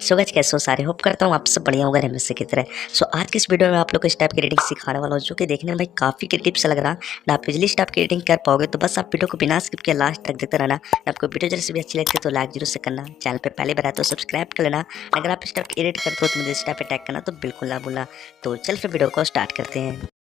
So guys कैसे हो सारे, होप करता हूँ आप सब बढ़िया होगा हमेशा की तरह। सो आज की इस वीडियो में आप लोग को इस टाइप की एडिटिंग सिखाने वाला हूँ जो कि देखने में भाई काफी क्रिएटिव सा लग रहा है। आप इजली इस टाइप की एडिटिंग कर पाओगे, तो बस आप वीडियो को बिना स्किप किए लास्ट तक देखते रहना। आपको वीडियो जैसे भी अच्छी लगती है तो लाइक जरूर से करना, चैनल पे पहले बार आए तो सब्सक्राइब कर लेना। अगर आप इस टाइप की एडिट करते हो तो मुझे इस टाइप पे टैग करना तो बिल्कुल ना भूलना। तो चल फिर वीडियो को स्टार्ट करते हैं।